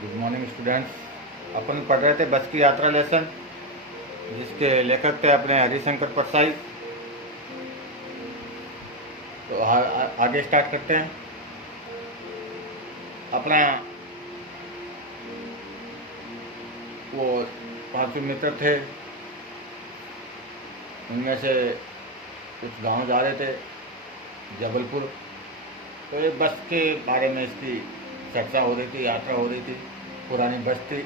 Good morning students. अपन पढ़ रहे थे बस की यात्रा लेसन, जिसके लेखक थे अपने हरिशंकर परसाई। तो आगे स्टार्ट करते हैं। अपना वो पांचों मित्र थे, उनमें से कुछ गांव जा रहे थे, जबलपुर। तो ये बस के बारे में इसकी चर्चा हो रही थी, यात्रा हो रही थी। पुरानी बस थी।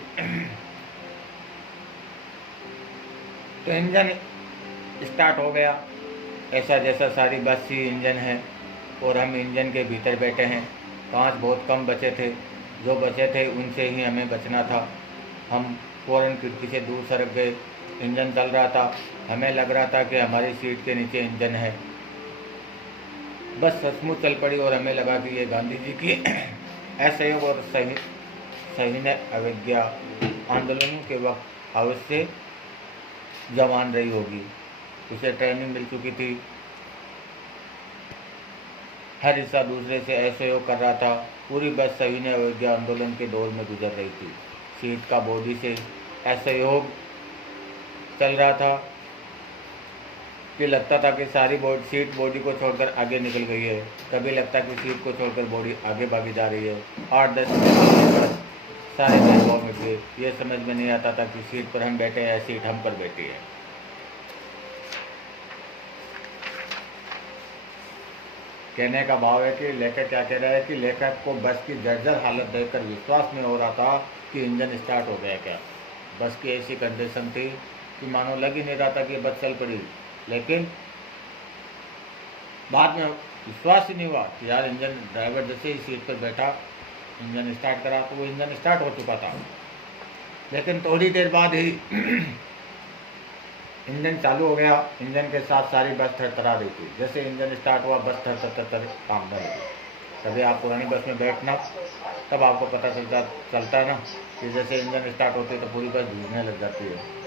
तो इंजन स्टार्ट हो गया, ऐसा जैसा सारी बस ही इंजन है, और हम इंजन के भीतर बैठे हैं। कांच बहुत कम बचे थे, जो बचे थे उनसे ही हमें बचना था। हम फ़ौरन खिड़की से दूर सरक गए। इंजन चल रहा था, हमें लग रहा था कि हमारी सीट के नीचे इंजन है। बस सचमुच चल पड़ी और हमें लगा कि ये गांधी जी की असहयोग और सविनय अवज्ञा आंदोलनों के वक्त अवश्य जवान रही होगी। उसे ट्रेनिंग मिल चुकी थी, हर हिस्सा दूसरे से असहयोग कर रहा था। पूरी बस सविनय अवज्ञा आंदोलन के दौर में गुजर रही थी। सीट का बॉडी से असहयोग चल रहा था कि लगता था कि सारी सीट बॉडी को छोड़कर आगे निकल गई है। कभी लगता कि सीट को छोड़कर बॉडी आगे भागी जा रही है। 8-10 मिनट बस सारे भेदभाव मिट गए। ये समझ में नहीं आता था कि सीट पर हम बैठे हैं या सीट हम पर बैठी है। कहने का भाव है कि लेखक क्या कह रहा है कि लेखक को बस की जर्जर हालत देखकर विश्वास नहीं हो रहा था कि इंजन स्टार्ट हो गया क्या। बस की ऐसी कंडीशन थी कि मानो लग ही नहीं रहा था कि बस चल पड़ी। लेकिन बाद में विश्वास ही नहीं हुआ कि यार इंजन, ड्राइवर जैसे ही सीट पर बैठा, इंजन स्टार्ट करा तो वो इंजन स्टार्ट हो चुका था। लेकिन थोड़ी देर बाद ही इंजन चालू हो गया। इंजन के साथ सारी बस थरथरा रही थी। जैसे इंजन स्टार्ट हुआ, बस थर कांपने लगी। कभी आप पुरानी बस में बैठना, तब आपको पता चलता है ना कि जैसे इंजन स्टार्ट होती है तो पूरी बस धीरने लग जाती है।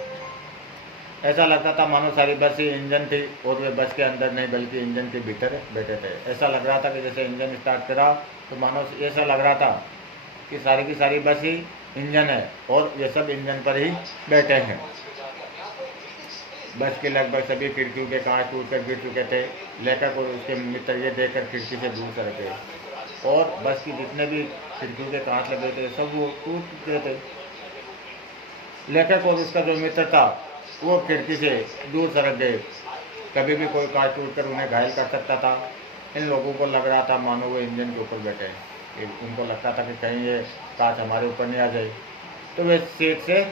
ऐसा लगता था मानो सारी बस ही इंजन थी और वे बस के अंदर नहीं बल्कि इंजन के भीतर बैठे थे। ऐसा लग रहा था कि जैसे इंजन स्टार्ट करा तो मानो ऐसा लग रहा था कि सारी की सारी बस ही इंजन है और ये सब इंजन पर ही बैठे हैं। बस के लगभग सभी खिड़कियों के कांच टूटकर गिर चुके थे। लेखक और उसके मित्र ये देखकर खिड़की से दूर चले गए और बस की जितने भी खिड़कियों के कांच लगे थे सब वो टूट चुके थे। लेखक और उसका जो मित्र था वो खिड़की से दूर सरक गए। कभी भी कोई कांच टूटकर उन्हें घायल कर सकता था। इन लोगों को लग रहा था मानो वो इंजन के ऊपर बैठे हैं। उनको लगता था कि कहीं ये कांच हमारे ऊपर नहीं आ जाए। तो वे सीट से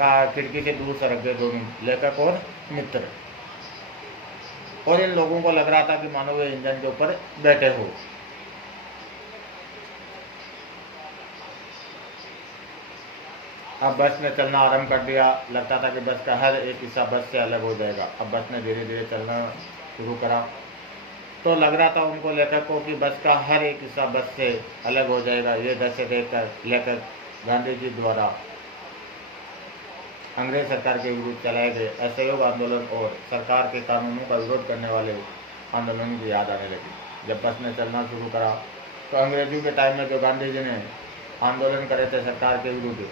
खिड़की से दूर सरक गए दोनों, लेखक और मित्र। और इन लोगों को लग रहा था कि मानो वे इंजन के ऊपर बैठे हो। अब बस ने चलना आरंभ कर दिया। लगता था कि बस का हर एक हिस्सा बस से अलग हो जाएगा। अब बस ने धीरे धीरे चलना शुरू करा। तो लग रहा था उनको, लेखक को, कि बस का हर एक हिस्सा बस से अलग हो जाएगा। ये दृश्य देखकर लेखक गांधी जी द्वारा अंग्रेज सरकार के विरुद्ध चलाए गए असहयोग आंदोलन और सरकार के कानूनों का विरोध करने वाले आंदोलन की याद आने लगी। जब बस ने चलना शुरू करा तो अंग्रेजों के टाइम में जो गांधी जी ने आंदोलन करे थे सरकार के विरुद्ध,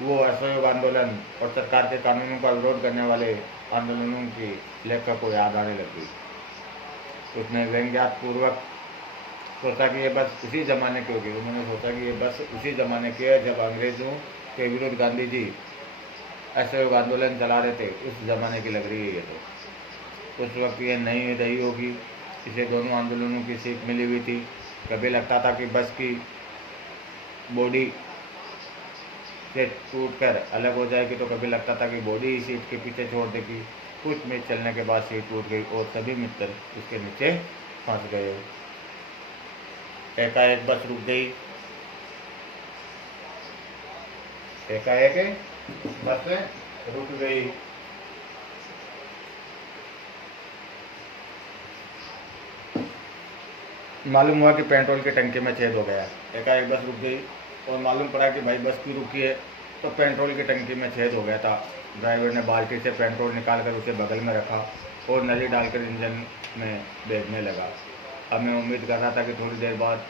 वो असहयोग आंदोलन और सरकार के कानूनों का विरोध करने वाले आंदोलनों की लेखक को याद आने लगी। उसने व्यंग्यात्मक सोचा कि ये बस उसी ज़माने की होगी। उन्होंने सोचा कि ये बस उसी ज़माने की है जब अंग्रेज़ों के विरुद्ध गांधी जी असहयोग आंदोलन चला रहे थे, उस ज़माने की लग रही है। तो उस वक्त ये नहीं रही होगी। इसे दोनों आंदोलनों की सीख मिली हुई थी। कभी लगता था कि बस की बॉडी से टूटकर अलग हो जाएगी, तो कभी लगता था कि बॉडी ही सीट के पीछे छोड़ देगी। कुछ मिनट चलने के बाद सीट टूट गई और सभी मित्र उसके नीचे फंस गए। एकाएक बस रुक गई। एकाएक बस रुक गई। मालूम हुआ कि पेट्रोल की टंकी में छेद हो गया। एकाएक बस रुक गई और मालूम पड़ा कि भाई बस क्यों रुकी है, तो पेट्रोल की टंकी में छेद हो गया था। ड्राइवर ने बाल्टी से पेट्रोल निकालकर उसे बगल में रखा और नली डालकर इंजन में देखने लगा। अब मैं उम्मीद कर रहा था कि थोड़ी देर बाद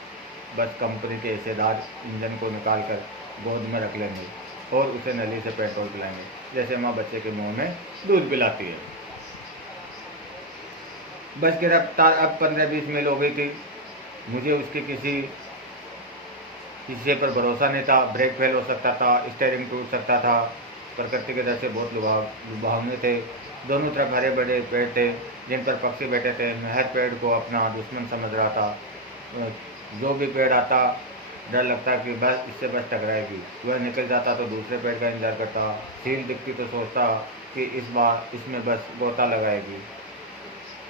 बस कंपनी के हिस्सेदार इंजन को निकाल कर गोद में रख लेंगे और उसे नली से पेट्रोल पिलाएंगे, जैसे माँ बच्चे के मुंह में दूध पिलाती है। बस की रफ्तार अब 15-20 मील हो गई थी। मुझे उसके किसी हिस्से पर भरोसा नहीं था। ब्रेक फेल हो सकता था, स्टीयरिंग टूट सकता था। प्रकृति के दर से बहुत लुभावने थे। दोनों तरफ हरे बड़े पेड़ थे जिन पर पक्षी बैठे थे। मैं हर पेड़ को अपना दुश्मन समझ रहा था। जो भी पेड़ आता डर लगता कि बस इससे बस टकराएगी। वह निकल जाता तो दूसरे पेड़ का इंतजार करता। झील दिखती तो सोचता कि इस बार इसमें बस गोता लगाएगी।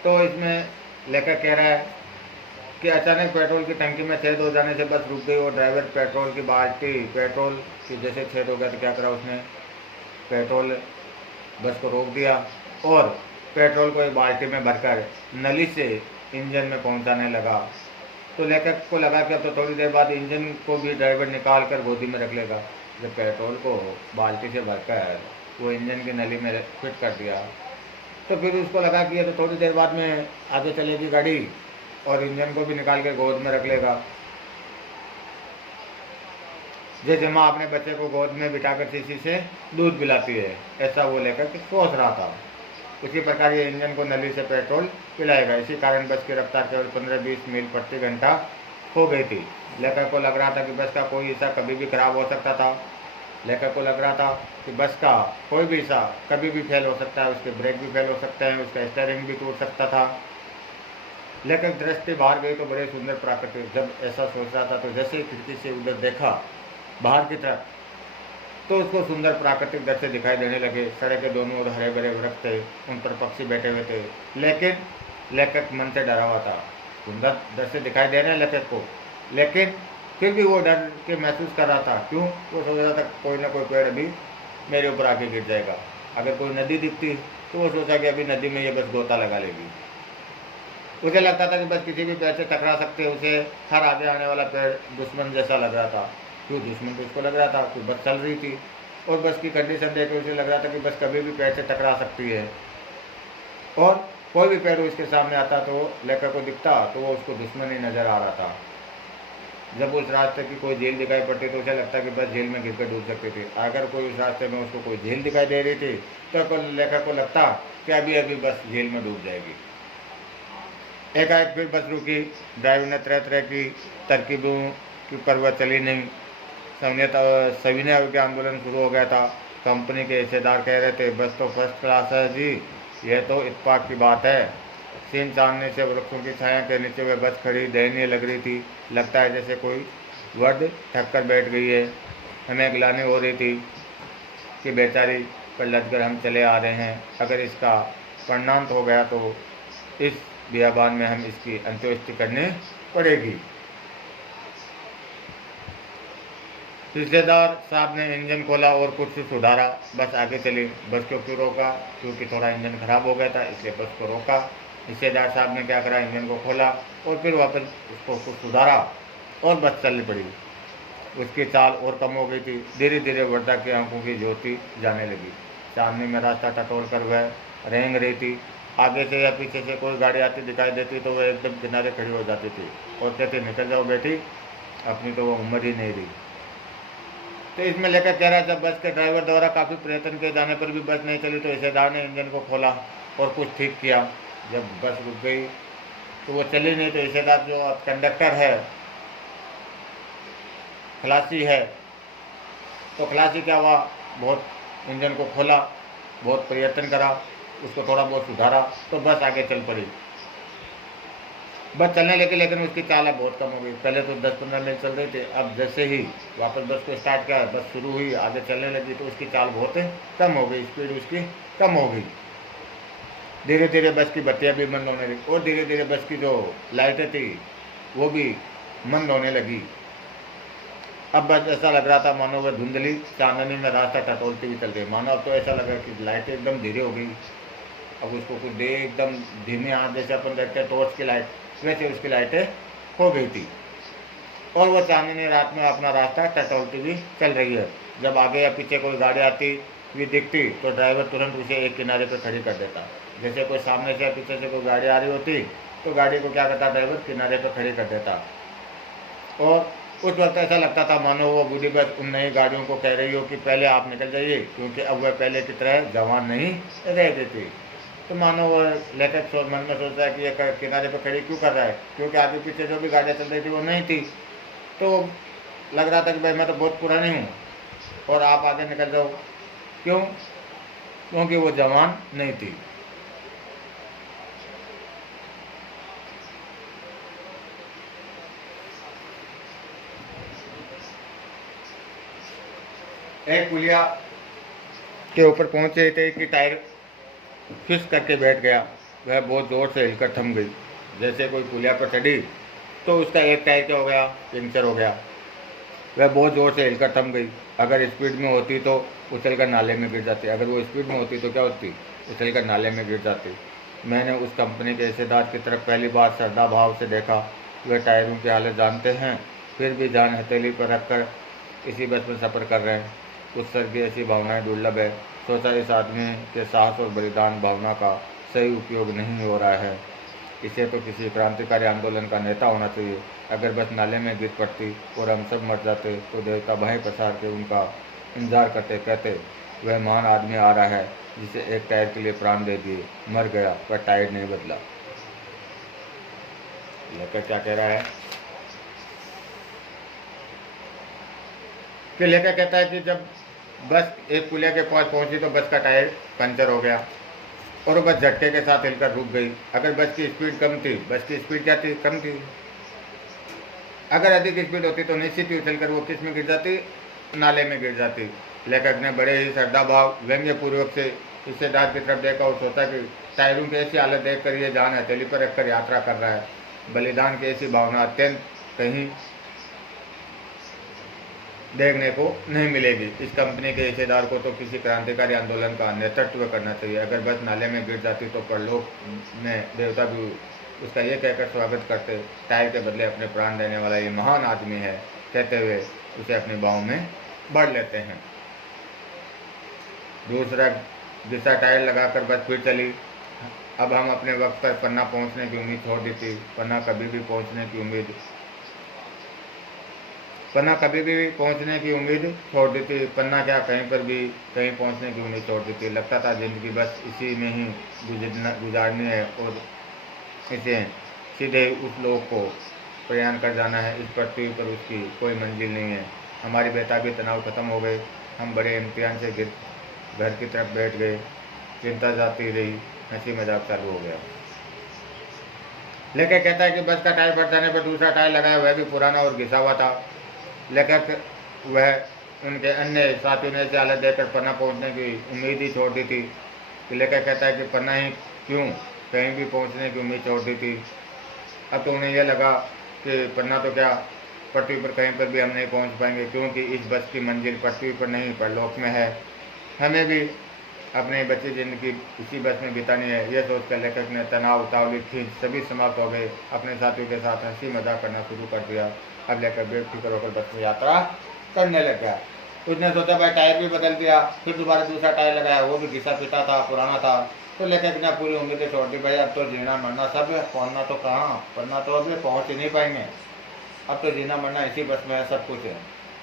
तो इसमें लेखक कह रहा है कि अचानक पेट्रोल की टंकी में छेद हो जाने से बस रुक गई और ड्राइवर पेट्रोल की बाल्टी, पेट्रोल की जैसे छेद हो गया तो क्या करा उसने, पेट्रोल बस को रोक दिया और पेट्रोल को एक बाल्टी में भरकर नली से इंजन में पहुंचाने लगा। तो लेखक को लगा कि अब तो थोड़ी देर बाद इंजन को भी ड्राइवर निकाल कर गोदी में रख लेगा। जब पेट्रोल को बाल्टी से भरकर वो इंजन की नली में फिट कर दिया तो फिर उसको लगा कि ये तो थोड़ी देर बाद में आगे चलेगी गाड़ी और इंजन को भी निकाल के गोद में रख लेगा, जैसे माँ अपने बच्चे को गोद में बिठाकर शीशी से दूध पिलाती है, ऐसा वो लेकर सोच रहा था। उसी प्रकार ये इंजन को नली से पेट्रोल पिलाएगा। इसी कारण बस की रफ्तार केवल 15-20 मील प्रति घंटा हो गई थी। लेखक को लग रहा था कि बस का कोई हिस्सा कभी भी खराब हो सकता था। लेखक को लग रहा था कि बस का कोई भी हिस्सा कभी भी फेल हो सकता है, उसके ब्रेक भी फेल हो सकते हैं, उसका स्टीयरिंग भी टूट सकता था। लेखक दृष्टि बाहर गई तो बड़े सुंदर प्रकृति। जब ऐसा सोच रहा था तो जैसे खिड़की से उधर देखा बाहर की तरफ तो उसको सुंदर प्राकृतिक दृश्य दिखाई देने लगे। सड़क के दोनों ओर हरे भरे वृक्ष थे, उन पर पक्षी बैठे हुए थे। लेकिन लेखक मन से डरा हुआ था। सुंदर दृश्य दिखाई दे रहे लेखक को, लेकिन फिर भी वो डर के महसूस कर रहा था। क्यों? वो सोच रहा था कोई ना कोई पेड़ अभी मेरे ऊपर आके गिर जाएगा। अगर कोई नदी दिखती तो वो सोचा कि अभी नदी में ये बस गोता लगा लेगी। उसे लगता था कि बस किसी भी पेड़ से टकरा सकते। उसे हर आगे आने वाला पेड़ दुश्मन जैसा लग रहा था। क्यों? दुश्मन तो उसको लग रहा था कि बस चल रही थी और बस की कंडीशन देख के उसे लग रहा था कि बस कभी भी पेड़ से टकरा सकती है और कोई भी पेड़ उसके सामने आता तो लेखक को दिखता तो वो उसको दुश्मन ही नजर आ रहा था। जब उस रास्ते की कोई झील दिखाई पड़ती तो उसे लगता कि बस झील में गिरकर डूब सकती थी। अगर कोई उस रास्ते में उसको कोई झील दिखाई दे रही थी तो लेखक को लगता कि अभी अभी बस झील में डूब जाएगी। एकाएक फिर बस रुकी। ड्राइवर ने तरह तरह की तरकीबों की परवाह चली नहीं। सविनय के आंदोलन शुरू हो गया था। कंपनी के हिस्सेदार कह रहे थे बस तो फर्स्ट क्लास है जी, यह तो इत्तेफाक की बात है। सीन सामने से वृक्षों की छाया के नीचे वह बस खड़ी दयनीय लग रही थी। लगता है जैसे कोई वर्द थक कर बैठ गई है। हमें ग्लानि हो रही थी कि बेचारी पर लदकर हम चले आ रहे हैं। अगर इसका परिणाम हो गया तो इस बियाबान में हम इसकी अंत्येष्टि करनी पड़ेगी। हिस्सेदार साहब ने इंजन खोला और कुछ सुधारा। बस आगे चली। बस को क्यों रोका? क्योंकि थोड़ा इंजन खराब हो गया था, इसलिए बस को रोका। हिस्सेदार साहब ने क्या करा? इंजन को खोला और फिर वापस उसको कुछ सुधारा और बस चलनी पड़ी। उसकी चाल और कम हो गई थी। धीरे धीरे वर्धा की आंखों की ज्योति जाने लगी। चांदनी में रास्ता टटोल कर वह रेंग रही थी। आगे से या पीछे से कोई गाड़ी आती दिखाई देती तो वह एकदम किनारे खड़ी हो जाती थी और कहती निकल जाओ बेटी, अपनी तो वो उम्र ही नहीं रही। तो इसमें लेकर कह रहा है जब बस के ड्राइवर द्वारा काफ़ी प्रयत्न किए जाने पर भी बस नहीं चली तो हिस्सेदार ने इंजन को खोला और कुछ ठीक किया। जब बस रुक गई तो वो चली नहीं तो हिस्सेदार जो कंडक्टर है, खलासी है, तो खलासी क्या हुआ, बहुत इंजन को खोला, बहुत प्रयत्न करा, उसको थोड़ा बहुत सुधारा तो बस आगे चल पड़ी। बस चलने लगी लेकिन उसकी चाल अब बहुत कम हो गई। पहले तो 10-15 मील चल रही थी, अब जैसे ही वापस बस को स्टार्ट किया, बस शुरू हुई, आगे चलने लगी तो उसकी चाल बहुत कम हो गई, स्पीड उसकी कम हो गई। धीरे धीरे बस की बत्तियाँ भी मंद होने लगी और धीरे धीरे बस की जो लाइटें थी वो भी मंद होने लगी। अब बस ऐसा लग रहा था मानो वह धुंधली चांदनी में रास्ता टटोलती हुई चल रही। मानो अब तो ऐसा लग रहा कि लाइटें एकदम धीरे हो गई। अब उसको कुछ दे एकदम धीमे हाथ जैसे अपन देखते हैं टॉर्च की लाइट, वैसे उसकी लाइटें हो गई थी और वह चांदनी रात में अपना रास्ता टटोलती हुई चल रही है। जब आगे या पीछे कोई गाड़ी आती हुई दिखती तो ड्राइवर तुरंत उसे एक किनारे पर खड़ी कर देता। जैसे कोई सामने से या पीछे से कोई गाड़ी आ रही होती तो गाड़ी को क्या करता ड्राइवर, किनारे पर खड़ी कर देता। और उस वक्त ऐसा लगता था मानो वो बूढ़ी बस उन नई गाड़ियों को कह रही हो कि पहले आप निकल जाइए, क्योंकि अब वह पहले की तरह जवान नहीं रह गई थी। तो मानो वो लेखक मन में सोचता है कि ये किनारे पर खड़ी क्यों कर रहा है, क्योंकि आगे पीछे जो भी गाड़ियाँ चल रही थी वो नहीं थी। तो लग रहा था कि भाई मैं तो बहुत पुरानी हूँ और आप आगे निकल जाओ। क्यों? क्योंकि वो जवान नहीं थी। एक पुलिया के ऊपर पहुंचे थे कि टायर खिस करके बैठ गया। वह बहुत जोर से हिलकर थम गई। जैसे कोई पुलिया पर चढ़ी तो उसका एक टायर क्या हो गया, पंक्चर हो गया। वह बहुत ज़ोर से हिलकर थम गई। अगर स्पीड में होती तो उछलकर नाले में गिर जाती। अगर वो स्पीड में होती तो क्या होती, उछलकर नाले में गिर जाती। मैंने उस कंपनी के हिस्सेदार की तरफ पहली बार श्रद्धा भाव से देखा। वे टायरों की हालत जानते हैं, फिर भी जान हथेली पर रखकर इसी बस में सफ़र कर रहे हैं। उस सर की ऐसी भावनाएं दुर्लभ है। सोचा इस आदमी के साहस और बलिदान भावना का सही उपयोग नहीं हो रहा है। इसे तो किसी क्रांतिकारी आंदोलन का नेता होना चाहिए। अगर बस नाले में गिर पड़ती और हम सब मर जाते तो देवता बाहें पसार के उनका इंतजार करते, कहते वह महान आदमी आ रहा है जिसे एक टायर के लिए प्राण दे दिए, मर गया पर टायर नहीं बदला। लेखक क्या कह रहा है कि लेखक कहता है कि जब बस एक पुलिया के पास पहुंची तो बस का टायर पंचर हो गया और बस झटके के साथ हिलकर रुक गई। अगर बस की स्पीड कम थी, बस की स्पीड क्या थी, कम थी। अगर अधिक स्पीड होती तो निश्चित ही उछलकर वो किस में गिर जाती, नाले में गिर जाती। लेखक ने बड़े ही श्रद्धाभाव व्यंग्यपूर्वक से हिस्सेदार की तरफ देखा और सोचा कि टायरों की ऐसी हालत देखकर ये जान हथेली पर रखकर यात्रा कर रहा है। बलिदान की ऐसी भावना अत्यंत कहीं देखने को नहीं मिलेगी। इस कंपनी के हिस्सेदार को तो किसी क्रांतिकारी आंदोलन का नेतृत्व करना चाहिए। अगर बस नाले में गिर जाती तो परलोक में देवता भी उसका ये कहकर स्वागत करते, टायर के बदले अपने प्राण देने वाला ये महान आदमी है, कहते हुए उसे अपनी बाहों में भर लेते हैं। दूसरा दिशा टायर लगाकर बस फिर चली। अब हम अपने वक्त पर पन्ना पहुंचने की उम्मीद छोड़ दी थी। पन्ना कभी भी पहुंचने की उम्मीद छोड़ दी थी। पन्ना क्या, कहीं पर भी कहीं पहुंचने की उम्मीद छोड़ दी थी। लगता था जिंदगी बस इसी में ही गुजारनी है और इसे सीधे उस लोक को प्रयाण कर जाना है। इस पृथ्वी पर उसकी कोई मंजिल नहीं है। हमारी बेताबी तनाव खत्म हो गए। हम बड़े इम्तिहान से घर की तरफ बैठ गए। चिंता जाती रही, हंसी मजाक चालू हो गया। लेखक कहता है कि बस का टायर फट जाने पर दूसरा टायर लगाया, वह भी पुराना और घिसा हुआ था। लेखक वह उनके अन्य साथियों ने ऐसी हालत देखकर पन्ना पहुंचने की उम्मीद ही छोड़ दी थी। लेखक कहता है कि पन्ना ही क्यों, कहीं भी पहुंचने की उम्मीद छोड़ दी थी। अब तो उन्हें यह लगा कि पन्ना तो क्या, पृथ्वी पर कहीं पर भी हम नहीं पहुंच पाएंगे, क्योंकि इस बस की मंजिल पृथ्वी पर नहीं परलोक में है। हमें भी अपनी बची जिंदगी इसी बस में बितानी है। यह सोचकर लेखक ने तनाव, उतावली, खींच सभी समाप्त हो गए। अपने साथियों के साथ हंसी मजाक करना शुरू कर दिया। अब लेखक बेफिक्र होकर बस में यात्रा करने लग गया। उसने सोचा भाई टायर भी बदल दिया, फिर दोबारा दूसरा टायर लगाया, वो भी घिसा पिटा था, पुराना था। तो लेखक ने पूरी उम्मीदें छोड़ दी। भाई अब तो जीना मरना सब है, पहुँचना तो कहाँ, पढ़ना तो अभी पहुँच ही नहीं पाएंगे। अब तो जीना मरना इसी बस में है, सब कुछ है।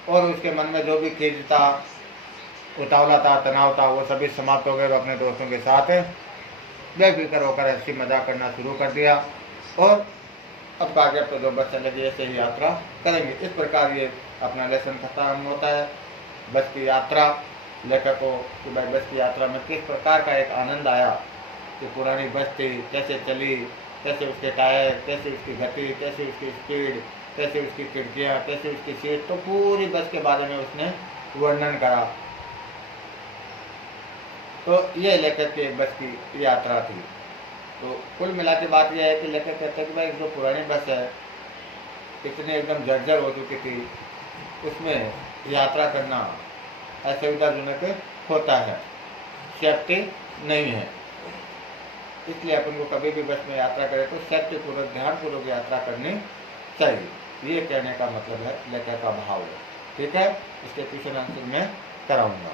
और उसके मन में जो भी खींच था, उतावला था, तनाव था, वो सभी समाप्त हो गए। और अपने दोस्तों के साथ बेफिक्र होकर हंसी मजाक करना शुरू कर दिया। और अब आगे तो जो बस चलेगी ऐसे ही यात्रा करेंगे। इस प्रकार ये अपना लेसन खत्म होता है। बस की यात्रा, लेखक को कि भाई बस की यात्रा में किस प्रकार का एक आनंद आया कि पुरानी बस थी, कैसे चली, कैसे उसके टायर, कैसे उसकी गति, कैसे उसकी स्पीड, कैसे उसकी खिड़कियाँ, कैसे उसकी सीट, तो पूरी बस के बारे में उसने वर्णन करा। तो ये लेखक की बस की यात्रा थी। तो कुल मिला के बात यह है कि लेखक कहते हैं कि भाई जो पुरानी बस है इतनी एकदम जर्जर हो चुकी थी, उसमें यात्रा करना असुविधाजनक होता है, सेफ्टी नहीं है। इसलिए अपन को कभी भी बस में यात्रा करें तो सेफ्टी पूर्वक, ध्यानपूर्वक यात्रा करनी चाहिए। ये कहने का मतलब है, लेखक का भाव है। ठीक है, इसके क्वेश्चन आंसर मैं कराऊंगा।